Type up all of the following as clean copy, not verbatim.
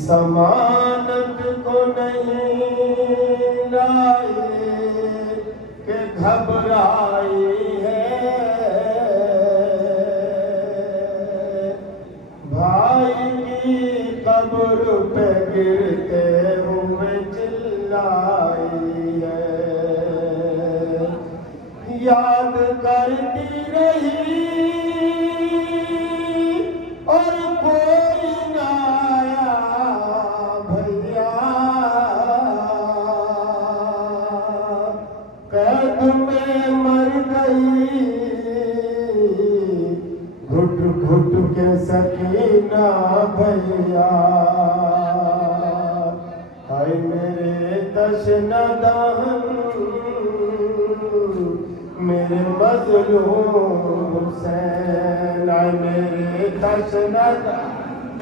समानत को नहीं लाए कि घबराई है। भाई की कब्र पे गिरते हुए चिल्लाई है। याद करती रही और कोई ना आया भैया। कैद में मर गई घुट घुट के सकीना भैया। हाय मेरे तशना दाहन मेरे मजलूम हुसैन। हाय मेरे तशना दाहन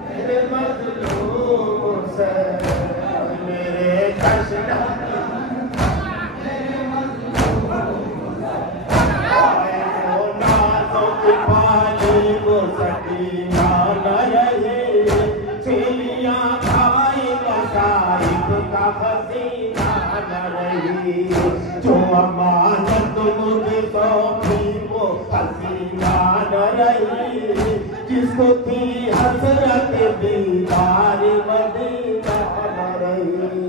मेरे मजलूम हुसैन। मेरे तशना सकीना न रहे छिलियां खाए बसाइब का हसीना न रही। जो अमानत मुझे सौंपी वो हसीना न रही। जिसको थी हसरत दीदार मदीना न रही।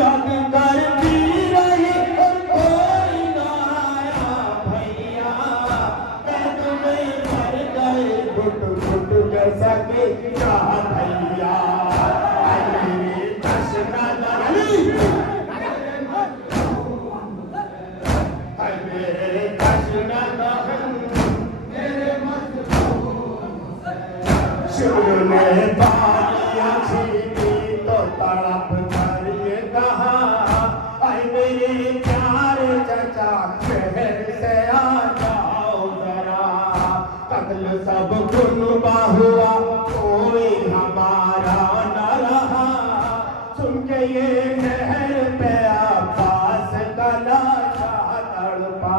याद करती रही और कोई ना आया भैया। कैद में मर गए घुट घुट के सकीना भैया। मेरे तशना दाहन मेरे तशना दाहन मेरे मजलूम। शुरू में बालियां छीनी तो तड़प कर ये कहा ऐ मेरे प्यारे चचा शहर से आ जाओ जरा। कत्ल सब कुर्बा हुआ कोई हमारा न रहा। सुन के ये नहर पे अब्बास का लाशा तड़पा।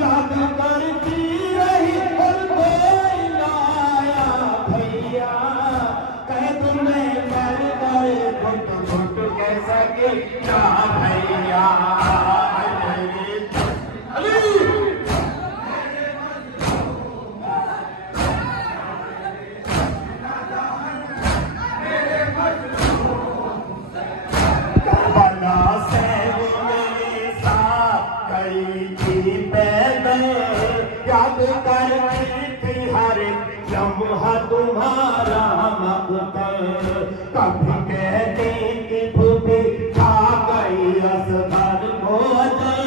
याद करती रही और कोई ना आया भैया। कैद में मर गए घुट घुट के सकीना भैया। याद करती थी हर लम्हा तुम्हारा मकतल। कभी कहती कि भूखी खा गई असगर भोजन।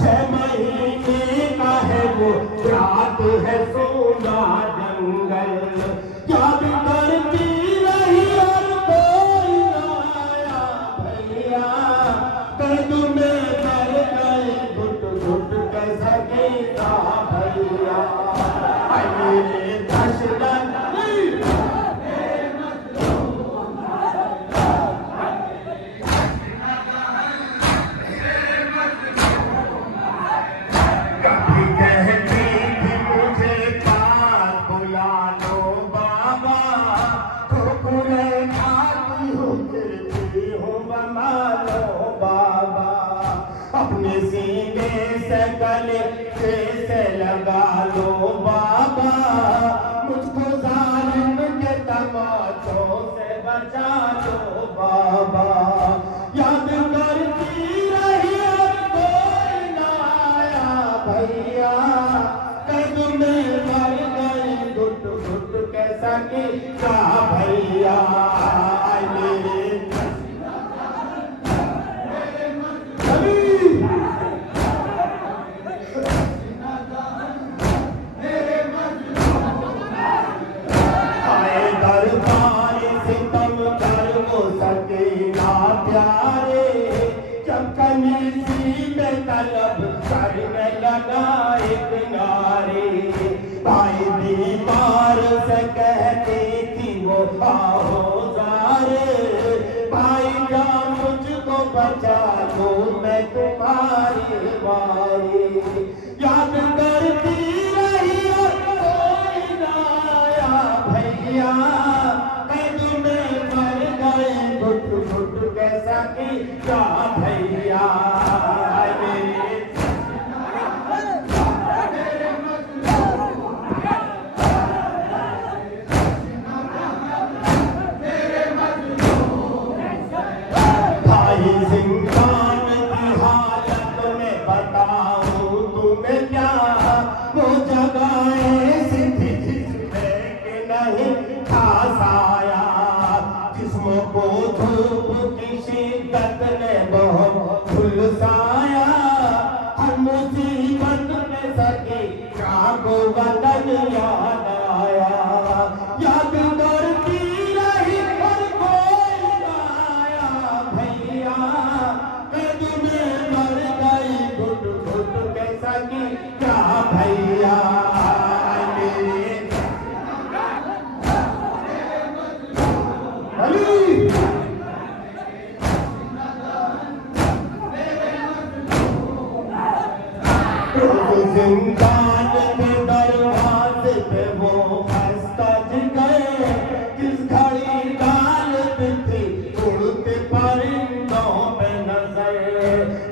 6 महीने का है वो रात है सोना जंगल। याद करती रही और कोई ना आया भैया। कैद में मर गए घुट घुट के सकीना भैया। मेरे तशना कभी कहती थी मुझे पास बुला लो बाबा। ठोकरे खाती हूँ गिरती हूँ बना लो बाबा। अपने सीने से गले से लगा लो बाबा। मुझको जालिम के तमाचों से बचा लो बाबा। याद करती रही और कोई ना आया भैया। कैद में मर गए घुट घुट के सकीना भैया। मेरे दरबार सितम कर वो सकीना प्यारे। जब कमीज़ी में तलब करने लगा एक नारी। भाई दीवार से कहती थी वो आओजारे। भाई जान मुझको बचा लो मैं तुम्हारी बारी। याद करती रही और कोई ना आया भैया। वो खस्ता जिगर किस घड़ी डालती थी उड़ते परिंदों पे नजर।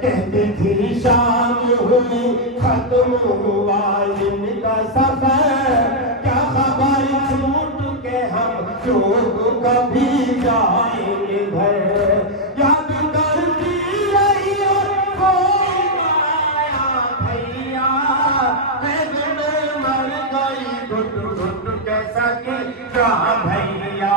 कहती थी शाम हुई खत्म हुआ इनका सफर, क्या खबर छूट के हम लोग कभी जाएंगे घर। याद करती रही और कोई ना आया भैया, मैं गुड़ मर गई घुट घुट कैसा कि क्या भैया।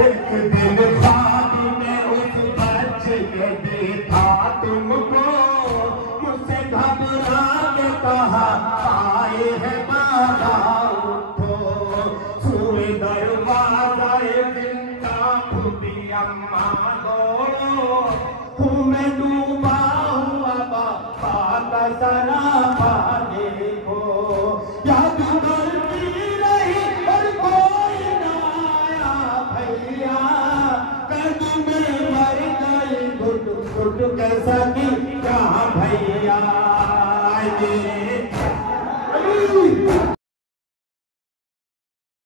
एक दिन बाद में उस बच्चे ने देखा तुमको, मुझसे घबरा के कहा आए हैं बाबा उठो। सुए दरवाजा जिंदा खुदी अम्मा दौड़ो, हूँ मैं डूबा हुआ बाबा का सरापा।